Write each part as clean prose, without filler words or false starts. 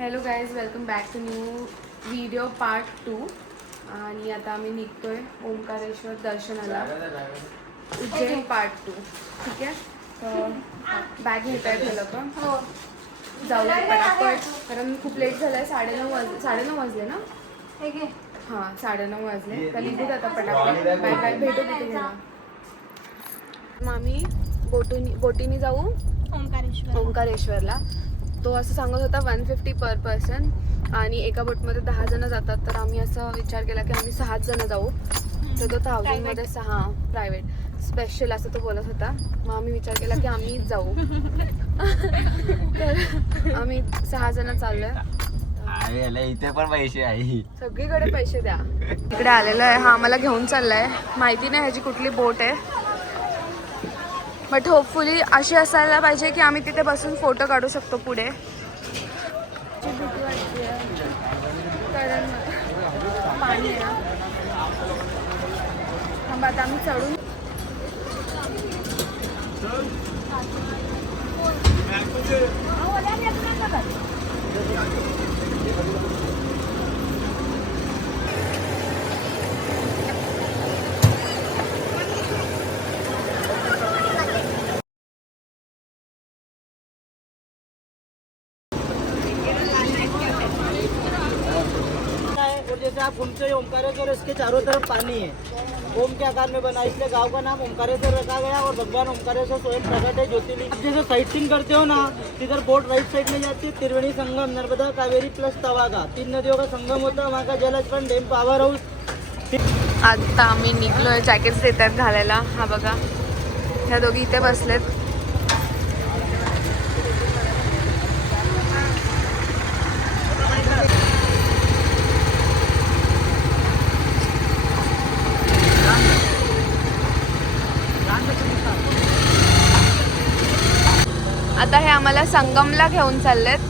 Hello guys, welcome back to new video part 2. आणि आता आम्ही निघतोय ओंकारेश्वर दर्शनाला, उज्जैन पार्ट 2. ठीक आहे, तर बॅग घेता येईल का? हो, जाऊया पटापट, कारण खूप लेट झालं आहे. 9:30 वाजले ना? हे घे. हां, 9:30 वाजले, तर निघूत आता पटापट. बॅग भेटू तिथे घ्या. मग आम्ही बोटीने जाऊ ओंकारेश्वरला. तो असं सांगत होता 150 पर पर्सन, आणि एका बोटमध्ये 10 जण जातात. तर आम्ही असं विचार केला की आम्ही 6 जण जाऊ. तर तो 1000मध्ये 6 प्रायव्हेट स्पेशल असं तो बोलत होता. मग आम्ही विचार केला की आम्हीच जाऊ. तर आम्ही 6 जण चाललोय. इथे पण पैसे आहे, सगळीकडे पैसे द्या. इकडे आलेलो आहे, हा आम्हाला घेऊन चाललाय. माहिती नाही ह्याची कुठली बोट आहे, बट होपफुली अशी असायला पाहिजे की आम्ही तिथे बसून फोटो काढू शकतो पुढे. भीती वाटते कारण पाणी आहे ना. थांबा, आता आम्ही चढून और जैसे आप घूमते हैं ओमकारेश्वर, इसके चारों तरफ पानी है, ओम के आकार में बना, इसलिए गांव का नाम ओमकारेश्वर रखा गया। और भगवान ओमकारेश्वर स्वयं प्रकट है, ज्योतिर्लिंग। आप जैसे साइट सीइंग करते हो ना, इधर बोट राइट साइड में जाती है, त्रिवेणी संगम, नर्मदा, कावेरी प्लस तवागा, 3 नदियों का संगम होता है। वहाँ का जलस्पंद डैम, पावर हाउस। आता आम्ही निघलोय. जॅकेट्स देतात घालायला. हा बघा, ह्या दोघी इथे बसलेत. आता हे आम्हाला संगमला घेऊन चाललेत.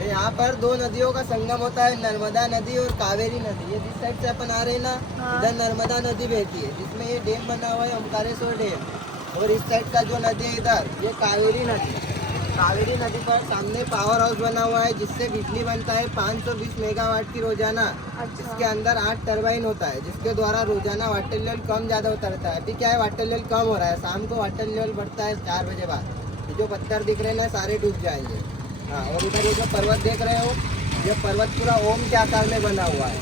यहाँ पर 2 नदियों का संगम होता है, नर्मदा नदी और कावेरी नदी। ये जिस साइड से अपन आ रहे हैं ना, इधर नर्मदा नदी बहती है, जिसमें ये डैम बना हुआ है ओमकारेश्वर डैम। और इस साइड का जो नदी है इधर, ये कावेरी नदी। कावेरी नदी पर सामने पावर हाउस बना हुआ है, जिससे बिजली बनता है 520 मेगावाट की रोजाना। इसके अंदर 8 टरबाइन होता है, जिसके द्वारा रोजाना वाटर लेवल कम ज़्यादा होता रहता है। अभी क्या है, वाटर लेवल कम हो रहा है, शाम को वाटर लेवल बढ़ता है 4 बजे बाद। ये जो पत्थर दिख रहे हैं ना, सारे डूब जाएंगे। हाँ, और इधर ये जो पर्वत देख रहे हो, ये पर्वत पूरा ओम के आकार में बना हुआ है।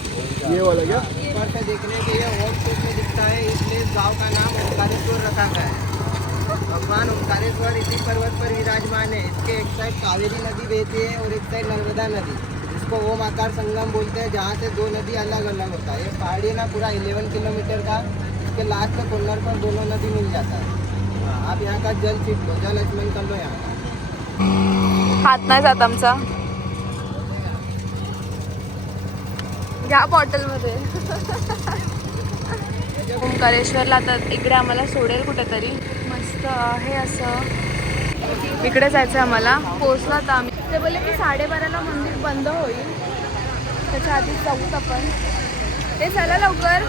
ये वाला क्या? ऊपर से देखने के ये ओम शेप में दिखता है, इसलिए इस गाँव का नाम ओमकारेश्वर रखा गया है। भगवान ओमकारेश्वर इसी पर्वत पर विराजमान है। इसके एक साइड कावेरी नदी बहती है और एक साइड नर्मदा नदी, जिसको ओम आकार संगम बोलते हैं, जहाँ से 2 नदी अलग अलग होता है। ये पहाड़ी है ना, पूरा 11 किलोमीटर का। इसके लास्ट कॉर्नर पर दोनों नदी मिल जाता है। आप यहाँ का जल छीट लो, जल स्मरण कर लो यहाँ का। हात नाही जात आमचा. घ्या बॉटलमध्ये. ओंकारेश्वरला तर इकडे आम्हाला सोडेल कुठेतरी. मस्त आहे असं. इकडे जायचं आम्हाला. पोचला तर आम्ही. ते बोलले की 12:30ला मंदिर बंद होईल, त्याच्या आधीच जाऊत आपण. ते चला लवकर.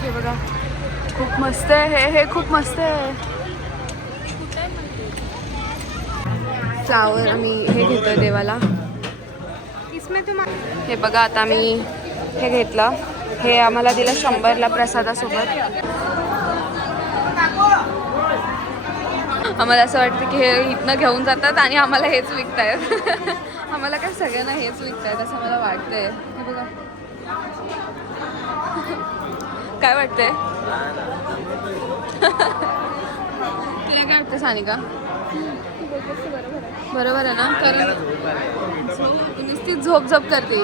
हे बघा, खूप मस्त आहे. हे खूप मस्त आहे. फ्लावर आम्ही हे घेतोय देवाला. हे बघा, आता आम्ही हे घेतलं. हे आम्हाला दिलं 100ला प्रसादासोबत. आम्हाला असं वाटतं की हे इथनं घेऊन जातात आणि आम्हाला हेच विकतायत. आम्हाला काय सगळ्यांना हेच विकतायत असं मला वाटतंय. हे बघा, काय वाटतंय? तुला काय वाटतं सानिका? बरोबर आहे ना, कारण नुसती झोप झोप करते.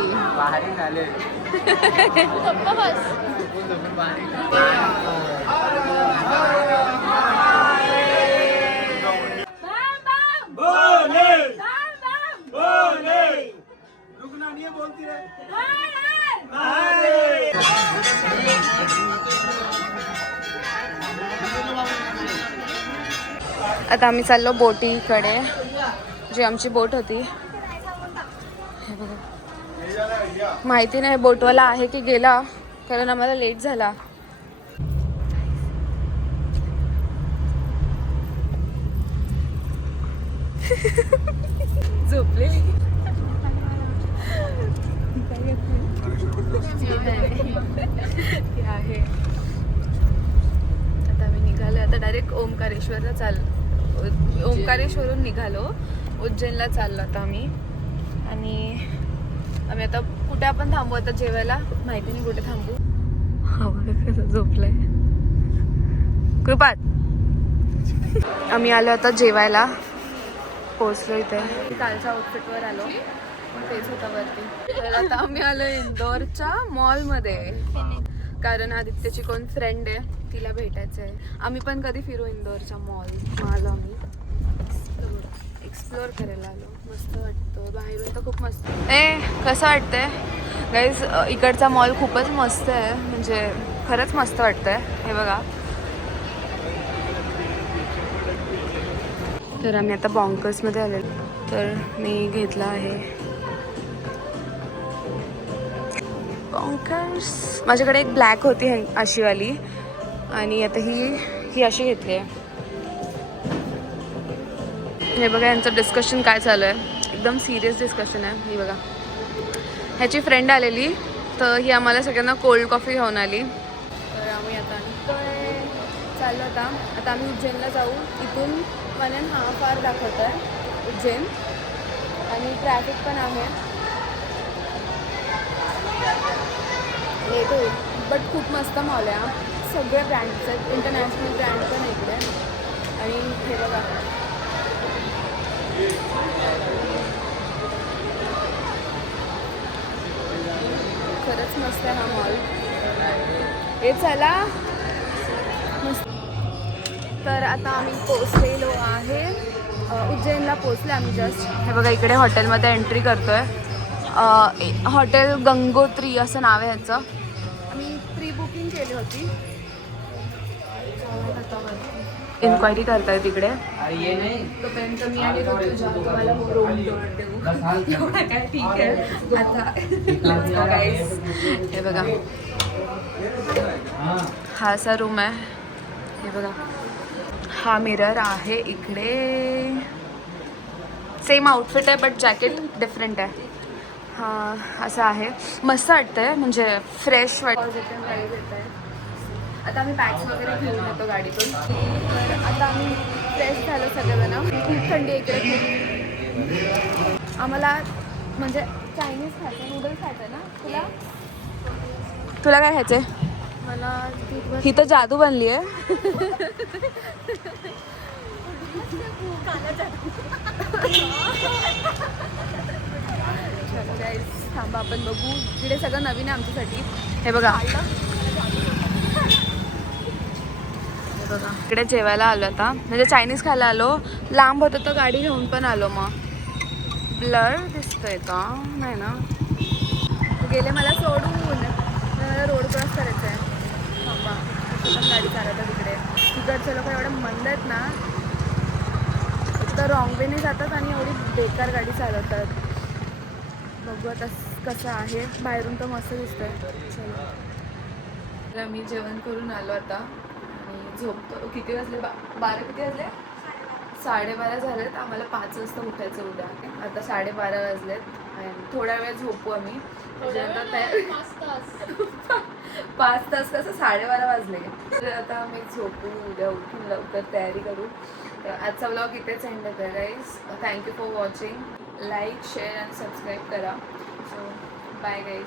आता आम्ही चाललो बोटीकडे, जी आमची बोट होती. हे बघा, माहिती नाही बोटवाला आहे की गेला, कारण आम्हाला लेट झाला. झोपले ते आहे. आता आम्ही निघालो. आता डायरेक्ट ओंकारेश्वरला ओंकारेश्वरून निघालो. उज्जैनला चाललो आता आम्ही. आणि आम्ही आता कुठे आपण थांबू आता जेवायला माहिती नाही कुठे थांबू. हा कसं झोपलाय कृपात. आम्ही आलो आता जेवायला. पोहोचलो इथे. कालच्या आउटफिटवर आलो तेच होता वरती. तर आता आम्ही आलो इंदोरच्या मॉलमध्ये कारण आदित्यची कोण फ्रेंड आहे तिला भेटायचं आहे. आम्ही पण कधी फिरू इंदोरच्या मॉल आलो आम्ही एक्सप्लोअर करायला आलो. मस्त वाटतं बाहेरून तर खूप मस्त. कसं वाटतंय गाईज इकडचा मॉल खूपच मस्त आहे म्हणजे खरंच मस्त वाटतंय. हे बघा. तर आम्ही आता बॉन्कर्समध्ये आलेलो. तर मी घेतला आहे बॉन्कर्स. माझ्याकडे एक ब्लॅक होती अशीवाली आणि आता ही अशी घेतली आहे. हे बघा यांचं डिस्कशन काय चालू आहे. एकदम सिरियस डिस्कशन आहे. ही बघा ह्याची फ्रेंड आलेली तर ही आम्हाला सगळ्यांना कोल्ड कॉफी घेऊन आली. तर आम्ही आता चाललो आता आम्ही उज्जैनला जाऊ. इथून 1.5 hour दाखवत आहे उज्जैन आणि ट्रॅफिक पण आहे. लेट होईल बट खूप मस्त मॉल आहे. सगळे ब्रँड्स आहेत. इंटरनॅशनल ब्रँड पण इकडे. आणि हे बघा खरंच मस्त आहे हा मॉल. हे चला मस्त. तर आता आम्ही पोचलेलो आहे उज्जैनला. पोचले आम्ही जस्ट. हे बघा इकडे हॉटेलमध्ये एंट्री करतोय. हॉटेल गंगोत्री असं नाव आहे ह्याचं. आम्ही प्री बुकिंग केली होती. इन्क्वायरी करताय तिकडे. तोपर्यंत मी आणि ऋतुजा तुम्हाला रूम देऊ. एवढं काय ठीक आहे. आता गाईस हे बघा हा असा रूम आहे. हे बघा हा मिरर आहे इकडे. सेम आउटफिट आहे बट जॅकेट डिफरंट आहे. हा असं आहे. मस्त वाटतंय म्हणजे फ्रेश वाटतं. आता आम्ही बॅग्स वगैरे घेऊन येतो गाडीतून. तर आता आम्ही फ्रेश झालो सगळेजण. खूप थंडी इकडे खूप. आम्हाला म्हणजे चायनीज खायचं नूडल्स खायचं ना. तुला काय खायचं आहे. मला ही तर जादू बनली आहे. थांबा आपण बघू. तिकडे सगळं नवीन आहे आमच्यासाठी. हे बघा इकडे जेवायला आलो आता म्हणजे चायनीज खायला आलो. लांब होतं तर गाडी घेऊन पण आलो. मग ब्लर दिसतंय का नाही ना. गेले मला सोडून. मला रोड क्रॉस करायचं आहे. थांबा पण गाडी चालवतात तिकडे. तिकडचे लोक एवढे मंद आहेत ना. तर रॉंग वेने जातात आणि एवढी बेकार गाडी चालवतात. बघू आता कसं आहे. बाहेरून तर मस्त दिसतंय. चला तर मी जेवण करून आलो आता आणि झोपतो. किती वाजले 12 किती वाजले 12:30 झालेत. आम्हाला 5 वाजता उठायचं उद्या. आता 12:30 वाजलेत आणि थोडा वेळ झोपू आम्ही. त्याच्यानंतर 5 तास कसं 12:30 वाजले. तर आता आम्ही झोपू. उद्या उठून लवकर तयारी करू. तर आजचा व्लॉग इथेच एंड होतो guys. Thank you for watching. Like share आणि सबस्क्राईब करा. So bye guys.